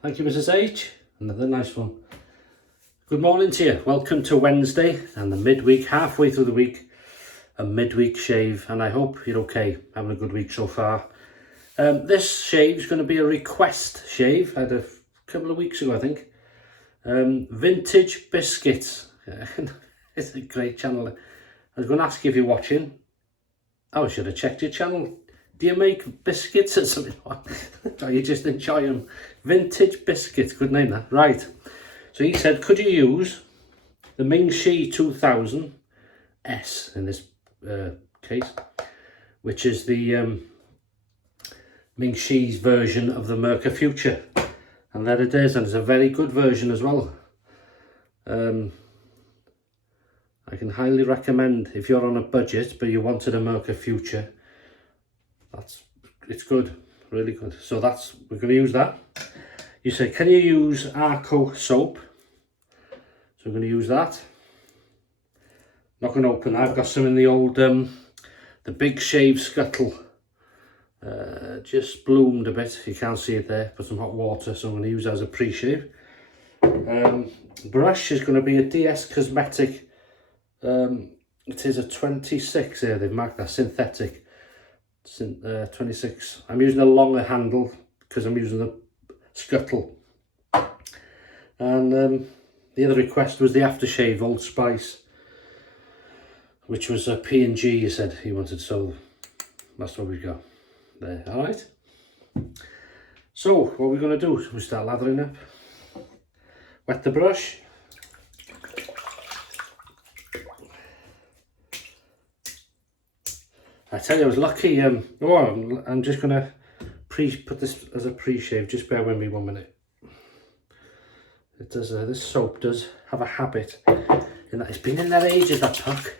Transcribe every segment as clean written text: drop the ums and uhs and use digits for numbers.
Thank you, Mrs. H. Another nice one. Good morning to you. Welcome to Wednesday and the midweek, halfway through the week, a midweek shave. And I hope you're okay, having a good week so far. This shave is going to be a request shave. I had a couple of weeks ago, I think. Vintage Biscuits. It's a great channel. I was going to ask you if you're watching. Oh, I should have checked your channel. Do you make biscuits or something? Or you just enjoy them? Vintage Biscuits, good name that. Right. So he said, could you use the Ming Shi 2000s in this case, which is the Ming Shi's version of the Merca Future. And there it is, and it's a very good version as well. I can highly recommend if you're on a budget but you wanted a Merca Future. It's good, really good. So we're going to use that. You say, can you use Arko soap? So we're going to use that. Not going to open that. I've got some in the old, the Big Shave Scuttle. Just bloomed a bit. You can't see it there. Put some hot water. So I'm going to use that as a pre-shave. Brush is going to be a DSCosmetic. It is a 26 here. They've marked that synthetic. 26. I'm using a longer handle because I'm using the Scuttle. And the other request was the aftershave Old Spice, which was a P&G. He said he wanted, so that's what we got there. All right. So what we're going to do is we start lathering up. Wet the brush. I tell you, I was lucky. I'm just going to put this as a pre-shave. Just bear with me 1 minute. It does. This soap does have a habit in that it's been in there ages, that puck.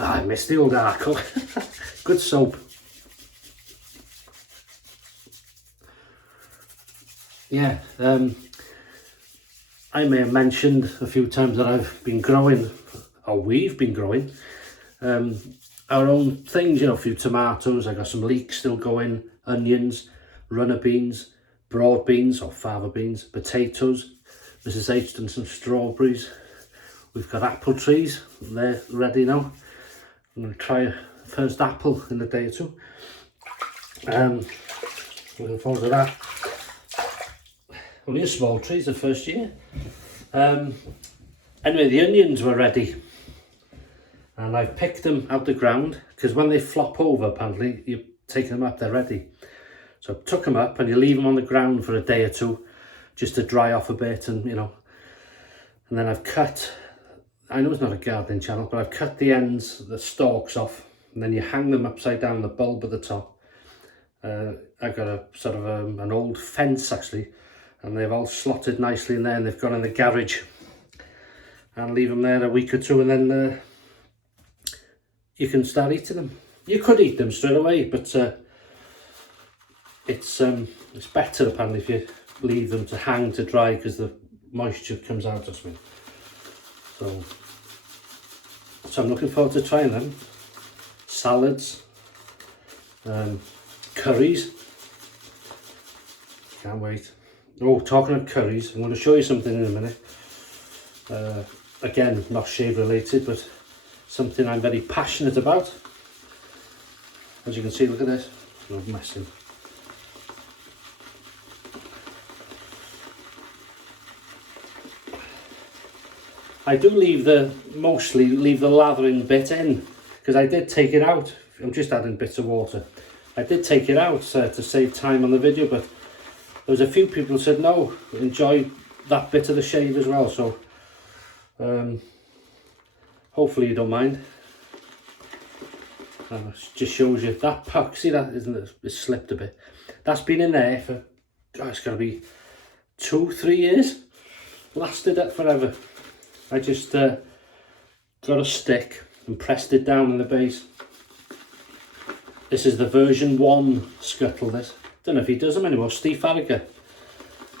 I missed the old Arko. Good soap. Yeah. I may have mentioned a few times that I've been growing. Or we've been growing our own things, you know, a few tomatoes. I got some leeks still going, onions, runner beans, broad beans or fava beans, potatoes. Mrs. H done some strawberries. We've got apple trees, they're ready now. I'm going to try a first apple in a day or two. Looking forward to that. Only a small tree, it's the first year. Anyway, the onions were ready. And I've picked them out the ground because when they flop over, apparently, you take them up, they're ready. So I took them up and you leave them on the ground for a day or two just to dry off a bit and, you know. And then I've cut, I know it's not a gardening channel, but I've cut the ends, the stalks off, and then you hang them upside down, the bulb at the top. I've got a sort of an old fence actually, and they've all slotted nicely in there and they've gone in the garage. And leave them there a week or two and then you can start eating them. You could eat them straight away, but it's better apparently if you leave them to hang to dry because the moisture comes out of them. So I'm looking forward to trying them. Salads, curries. Can't wait. Oh, talking of curries, I'm going to show you something in a minute. Again, not shave related, but something I'm very passionate about. As you can see, look at this. I'm messing. I do mostly leave the lathering bit in because I did take it out. I'm just adding bits of water. I did take it out to save time on the video, but there was a few people who said no, enjoy that bit of the shave as well. So hopefully you don't mind. Just shows you that puck. See that, isn't it? It's slipped a bit. That's been in there for, it's got to be 2-3 years. Lasted it forever. I just got a stick and pressed it down in the base. This is the version 1 Scuttle. This, don't know if he does them anymore. Steve Farragher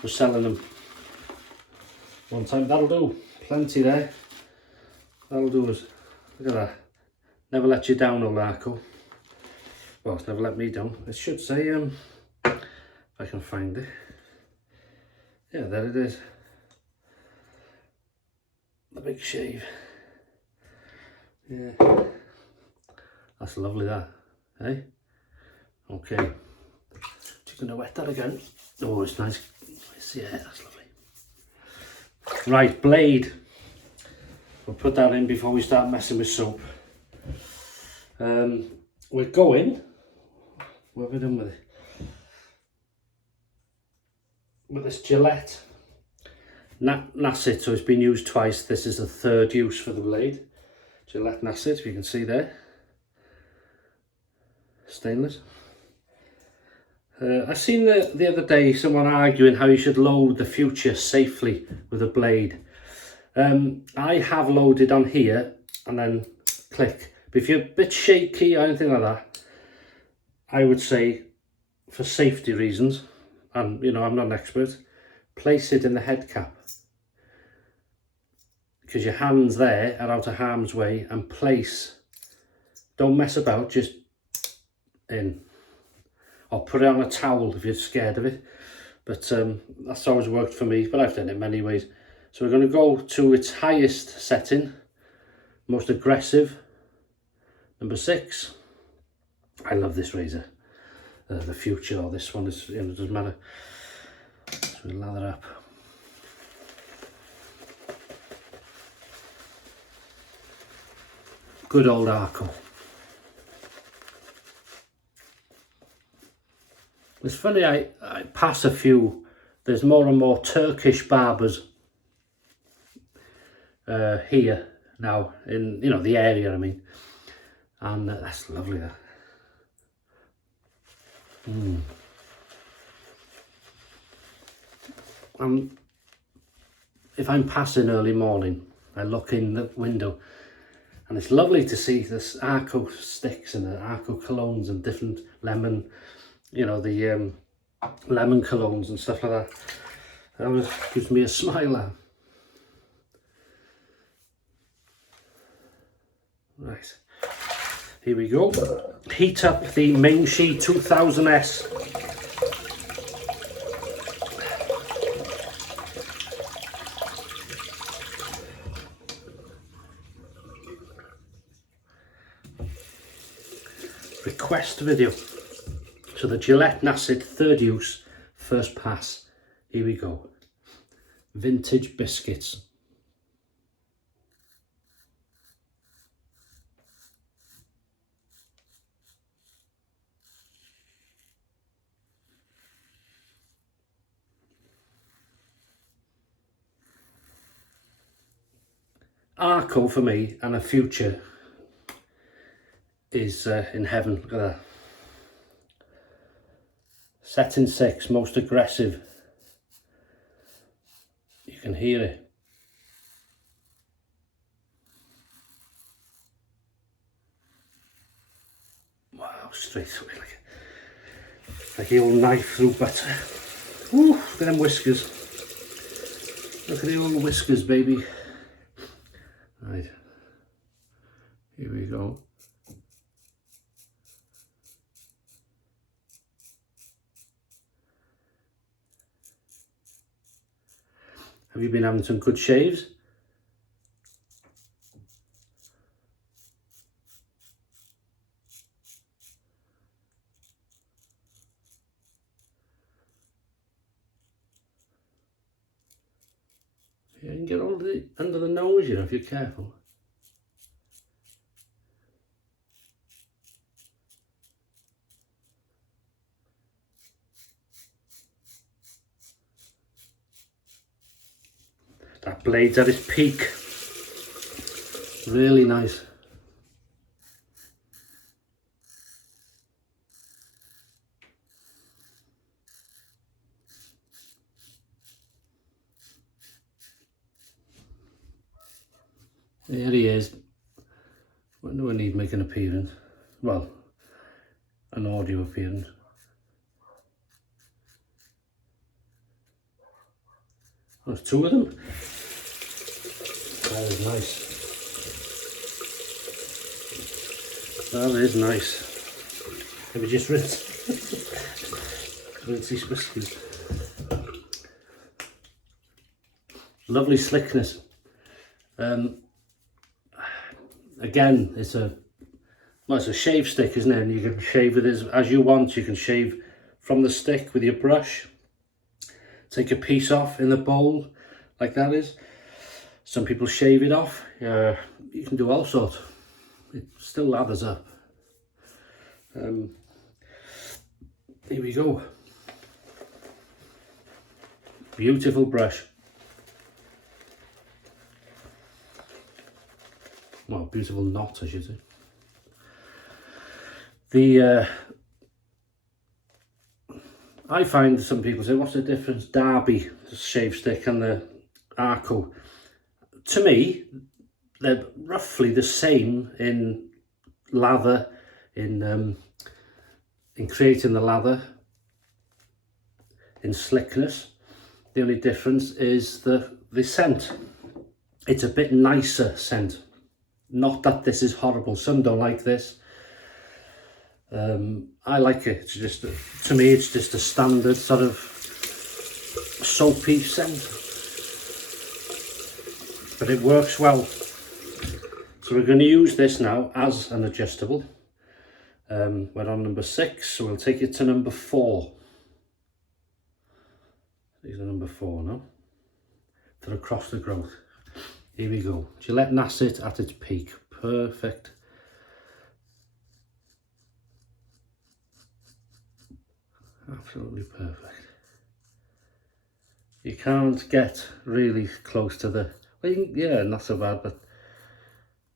was selling them one time. That'll do. Plenty there. That'll do us. Look at that. Never let you down, old Arko. Well, it's never let me down. It should say, if I can find it. Yeah, there it is. The Big Shave. Yeah. That's lovely, that. Eh? Okay. Just going to wet that again. Oh, it's nice. Yeah, that's lovely. Right, blade. We'll put that in before we start messing with soap. We're going. What have we done with it? With this Gillette Nacet, so it's been used twice. This is the third use for the blade. Gillette Nacet, if you can see there. Stainless. I seen the other day someone arguing how you should load the Future safely with a blade. I have loaded on here and then click. But if you're a bit shaky or anything like that, I would say for safety reasons, and you know, I'm not an expert, place it in the head cap. Because your hands there are out of harm's way, and place, don't mess about, just in. Or put it on a towel if you're scared of it. But that's always worked for me, but I've done it many ways. So we're going to go to its highest setting, most aggressive, number 6. I love this razor. The Future, or this one, is, you know, it doesn't matter. So we'll lather up. Good old Arko. It's funny, I pass a few, there's more and more Turkish barbers here now, in, you know, the area, I mean. And that's lovely, that. If I'm passing early morning, I look in the window and it's lovely to see this Arko sticks and the Arko colognes and different lemon, you know, the lemon colognes and stuff like that. That gives me a smile. Right, here we go. Heat up the Ming Shi 2000s. Request video. So the Gillette Nacet, third use, first pass. Here we go. Vintage biscuits. Arko for me, and a Future is in heaven. Look at that. Setting 6, most aggressive. You can hear it. Wow, straight away, like the old knife through butter. Ooh, look at them whiskers. Look at the old whiskers, baby. Right, here we go. Have you been having some good shaves? You can get all the under the nose, you know, if you're careful. That blade's at its peak. Really nice. There he is. When do I need to make an appearance? Well, an audio appearance. There's 2 of them. That is nice. That is nice. Let me just rinse. Rinse these whiskers. Lovely slickness. Again, it's a shave stick, isn't it? And you can shave it as you want. You can shave from the stick with your brush. Take a piece off in the bowl, like that is. Some people shave it off. You can do all sorts. It still lathers up. Here we go. Beautiful brush. Well, beautiful knot, I should say. I find some people say, what's the difference, Derby shave stick and the Arko? To me, they're roughly the same in lather, in creating the lather, in slickness. The only difference is the scent. It's a bit nicer scent. Not that this is horrible. Some don't like this. I like it. It's just, to me, it's just a standard sort of soapy scent. But it works well. So we're going to use this now as an adjustable. We're on number 6, so we'll take it to number 4. These are number 4 now. For across the growth. Here we go. Gillette Nacet at its peak. Perfect. Absolutely perfect. You can't get really close to the, well, yeah, not so bad, but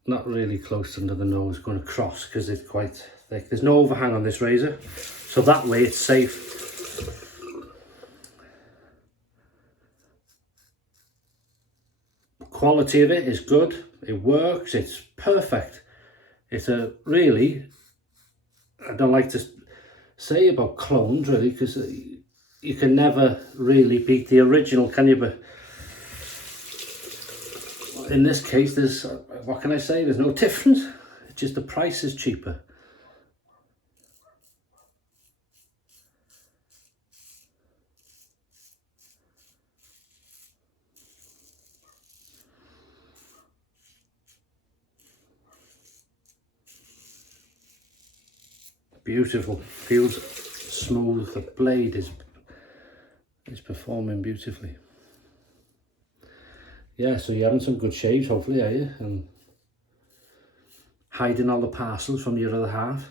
not really close under the nose going across because it's quite thick. There's no overhang on this razor, so that way it's safe. Quality of it is good. It works. It's perfect. It's a really, I don't like to say about clones really, because you can never really beat the original, can you? But in this case, there's, what can I say, there's no difference. It's just the price is cheaper. Beautiful, feels smooth. The blade is performing beautifully. Yeah, so you're having some good shaves, hopefully, are you? And hiding all the parcels from your other half.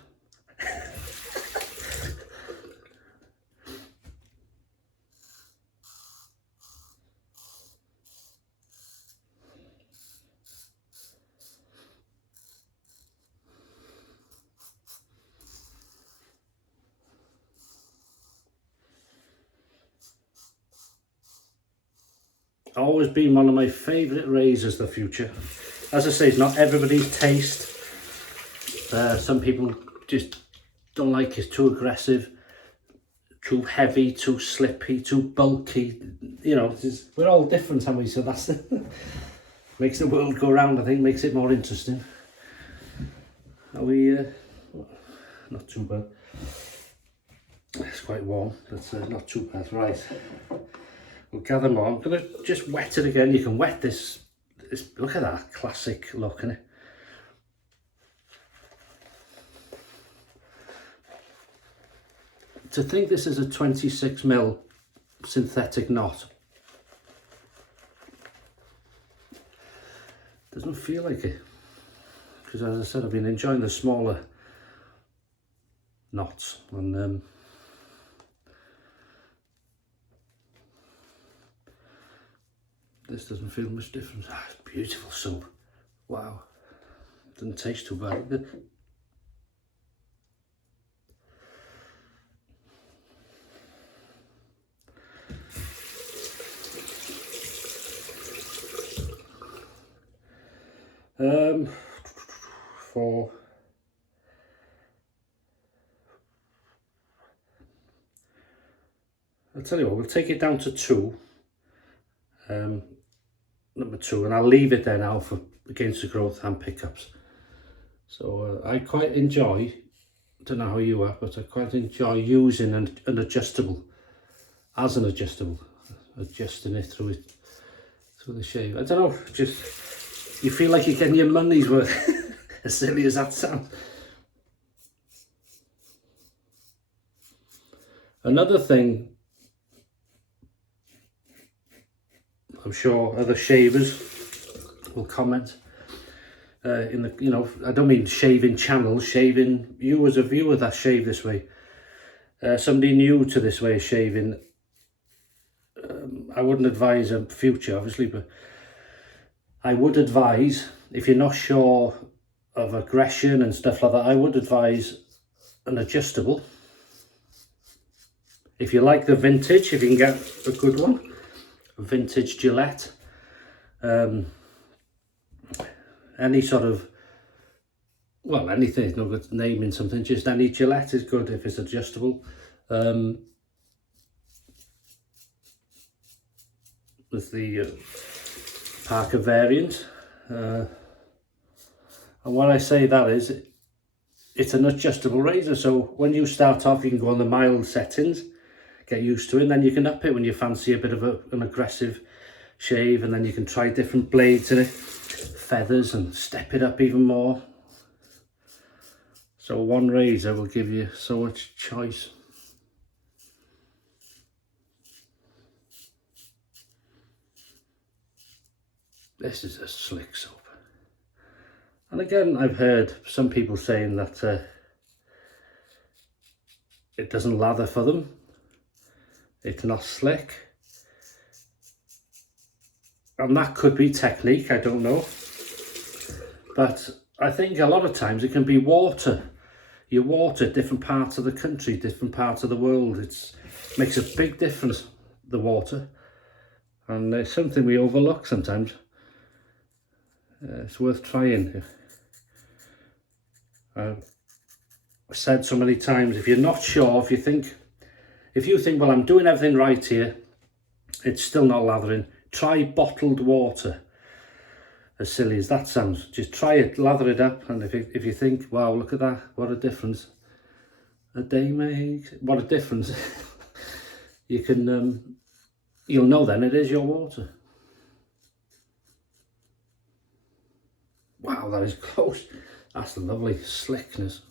Always been one of my favourite razors, the Future. As I say, it's not everybody's taste. Some people just don't like it, too aggressive, too heavy, too slippy, too bulky. You know, we're all different, aren't we? So that's makes the world go round, I think, makes it more interesting. Are we, not too bad. It's quite warm, but not too bad. Right. We'll gather more. I'm going to just wet it again. You can wet this, look at that classic look, isn't it? To think this is a 26mm synthetic knot. Doesn't feel like it. Because as I said, I've been enjoying the smaller knots. And this doesn't feel much different. Ah, it's beautiful soap. Wow. Doesn't taste too bad, does it? I'll tell you what, we'll take it down to 2. Number 2, and I'll leave it there now for against the growth and pickups. So I quite enjoy don't know how you are, but I quite enjoy using an adjustable, as an adjustable, adjusting it through the shave. I don't know, just, you feel like you're getting your money's worth, as silly as that sounds. Another thing, I'm sure other shavers will comment in the, you know, I don't mean shaving channels, shaving you as a viewer that shave this way. Somebody new to this way of shaving, I wouldn't advise a future, obviously, but I would advise, if you're not sure of aggression and stuff like that, I would advise an adjustable. If you like the vintage, if you can get a good one, a vintage Gillette, any sort of, well, anything, it's no good naming something, just any Gillette is good if it's adjustable. With the Parker variant. And what I say that is, it's an adjustable razor, so when you start off you can go on the mild settings, get used to it, and then you can up it when you fancy a bit of an aggressive shave, and then you can try different blades in it, feathers, and step it up even more. So one razor will give you so much choice. This is a slick soap. And again, I've heard some people saying that it doesn't lather for them. It's not slick. And that could be technique, I don't know. But I think a lot of times it can be water. You water different parts of the country, different parts of the world. It makes a big difference, the water. And it's something we overlook sometimes. It's worth trying. I've said so many times, if you're not sure, if you think, well, I'm doing everything right here, it's still not lathering, try bottled water. As silly as that sounds, just try it, lather it up, and if you think, wow, look at that, what a difference a day makes, what a difference, you can, you'll know then it is your water. Wow, that is close. That's lovely slickness.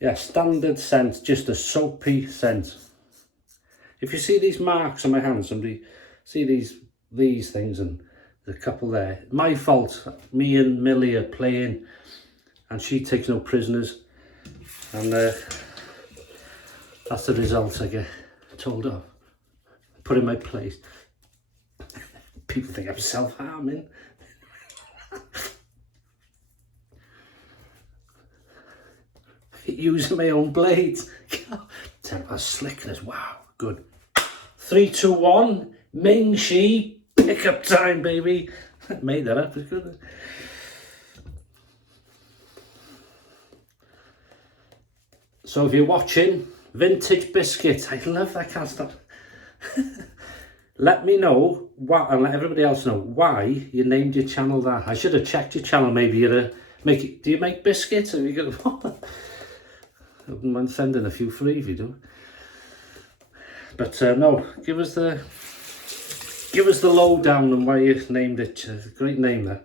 Yeah, standard scent, just a soapy scent. If you see these marks on my hands, somebody see these things, and the couple there, my fault. Me and Millie are playing and she takes no prisoners, and that's the result. I get told off, put in my place. People think I'm self-harming. Using my own blades. Tell about slickness. Wow, good. 3, 2, 1. Ming Shi pickup time, baby. Made that up. It's good. So if you're watching, Vintage Biscuit, I love that, can't stop. Let me know what, and let everybody else know why you named your channel that. I should have checked your channel. Maybe you're do you make biscuits? Have you got? I wouldn't mind sending a few free if you do. But no, give us the lowdown on why you named it. It's a great name there.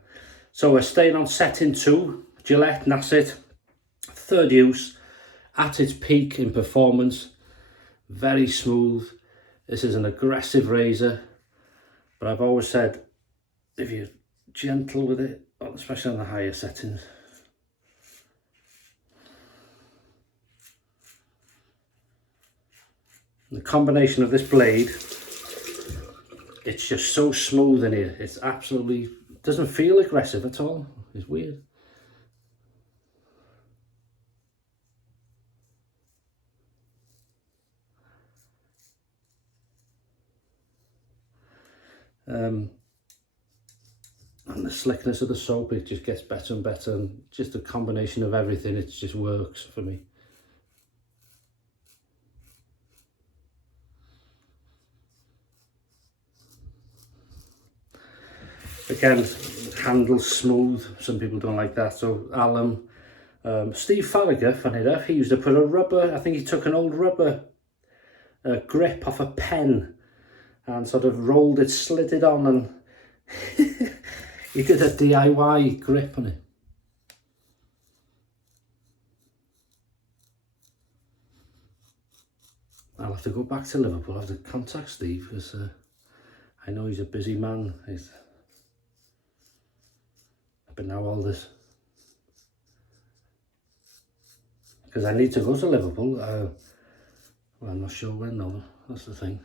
So we're staying on setting 2, Gillette Nacet, third use, at its peak in performance, very smooth. This is an aggressive razor, but I've always said, if you're gentle with it, especially on the higher settings, the combination of this blade, it's just so smooth in here. It's absolutely, doesn't feel aggressive at all. It's weird. And the slickness of the soap, it just gets better and better, and just a combination of everything, it just works for me. Again, handles smooth. Some people don't like that, so alum Steve Farragher, funny enough, he used to put a rubber, I think he took an old rubber grip off a pen and sort of rolled it, slid it on, and he did a DIY grip on it. I'll have to go back to Liverpool. I'll have to contact Steve, because I know he's a busy man. But now all this, because I need to go to Liverpool. Well, I'm not sure when though, that's the thing.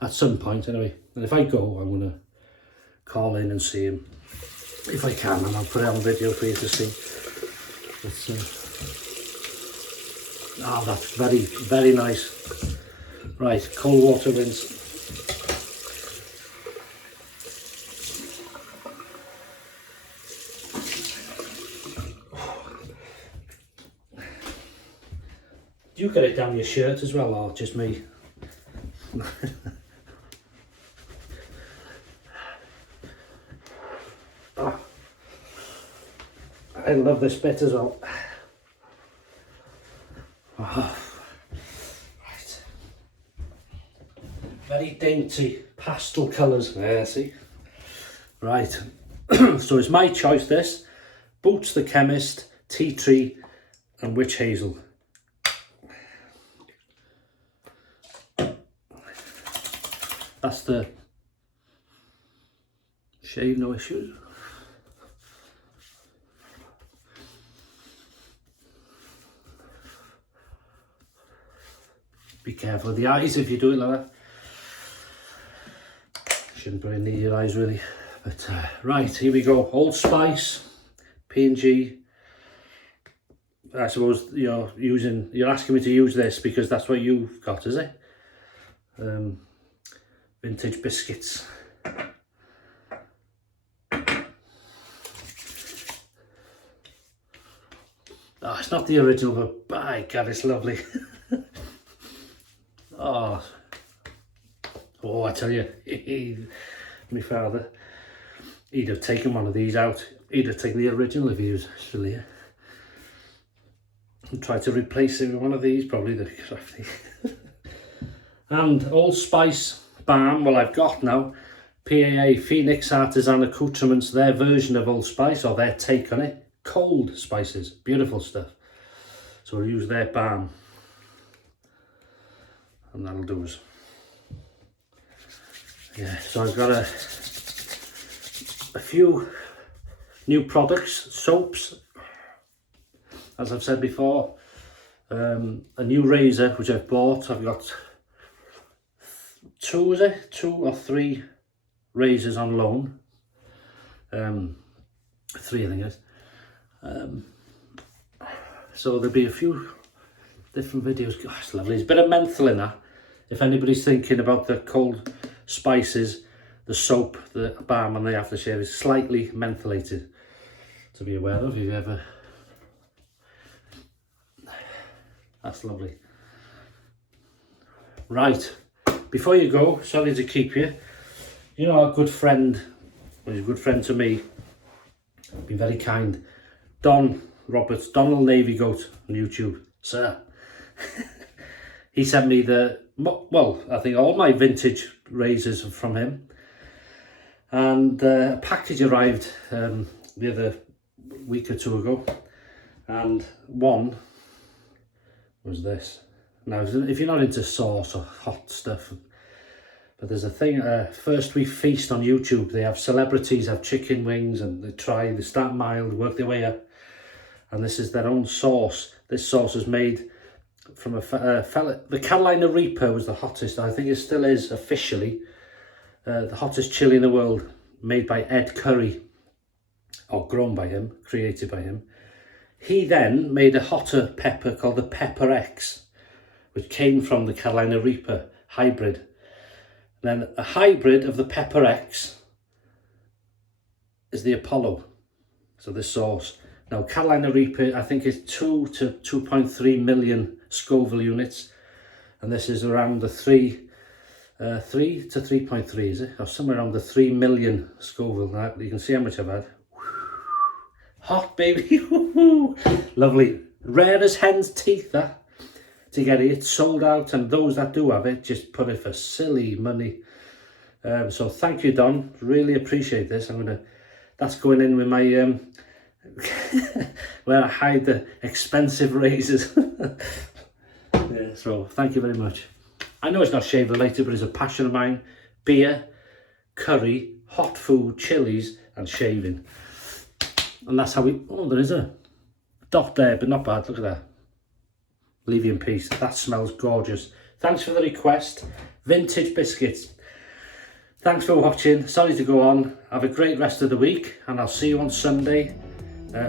At some point anyway. And if I go, I'm going to call in and see him if I can, and I'll put it on video for you to see. Oh, that's very, very nice. Right, cold water rinse. Do you get it down your shirt as well, or just me? Oh, I love this bit as well. Oh, right. Very dainty pastel colours. Yeah, see? Right. So it's my choice, this. Boots the Chemist, Tea Tree and Witch Hazel. That's the shave, no issues. Be careful with the eyes if you do it like that. Shouldn't put it near your eyes really. But right, here we go. Old Spice, P&G. I suppose you're asking me to use this because that's what you've got, is it? Vintage biscuits. Oh, it's not the original, but by God, it's lovely. Oh, I tell you, my father, he'd have taken one of these out. He'd have taken the original if he was still here. And tried to replace it with one of these, probably the crafty. And Old Spice Balm, well, I've got now PAA, Phoenix Artisan Accoutrements, their version of Old Spice, or their take on it. Cold spices, beautiful stuff. So we'll use their balm. And that'll do us. Yeah, so I've got a few new products, soaps, as I've said before, a new razor which I've bought. I've got two or three razors on loan. Three I think it is. So there'll be a few different videos. Gosh, it's lovely. There's a bit of menthol in that. If anybody's thinking about the cold spices, the soap, the balm and the aftershave is slightly mentholated, to be aware of if you ever. That's lovely. Right, before you go, sorry to keep you. You know, our good friend, well, he's a good friend to me, been very kind, Don Roberts, Donald Navy Goat on YouTube, sir. He sent me well, I think all my vintage razors are from him. And a package arrived the other week or two ago. And one was this. Now, if you're not into sauce or hot stuff, but there's a thing, First We Feast on YouTube. They have celebrities have chicken wings and they start mild, work their way up. And this is their own sauce. This sauce is made from a fella. The Carolina Reaper was the hottest, I think it still is officially, the hottest chili in the world, made by Ed Curry, or grown by him, created by him. He then made a hotter pepper called the Pepper X, which came from the Carolina Reaper hybrid. And then a hybrid of the Pepper X is the Apollo. So this sauce. Now Carolina Reaper, I think is 2 to 2.3 million Scoville units. And this is around the 3 to 3.3, is it? Or somewhere around the 3 million Scoville. Now, you can see how much I've had. Hot, baby. Lovely. Rare as hen's teeth, that. To get it sold out, and those that do have it just put it for silly money. So thank you, Don. Really appreciate this. That's going in with my where I hide the expensive razors. Yeah, so thank you very much. I know it's not shave related, but it's a passion of mine. Beer, curry, hot food, chilies, and shaving. And that's how we. Oh, there is a dot there, but not bad. Look at that. Leave you in peace. That smells gorgeous. Thanks for the request. Vintage biscuits. Thanks for watching. Sorry to go on. Have a great rest of the week, and I'll see you on Sunday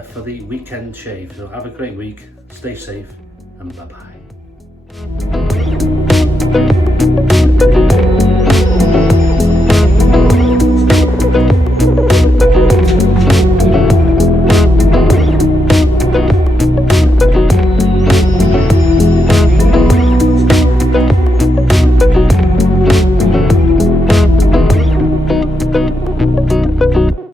for the weekend shave. So have a great week. Stay safe, and bye-bye.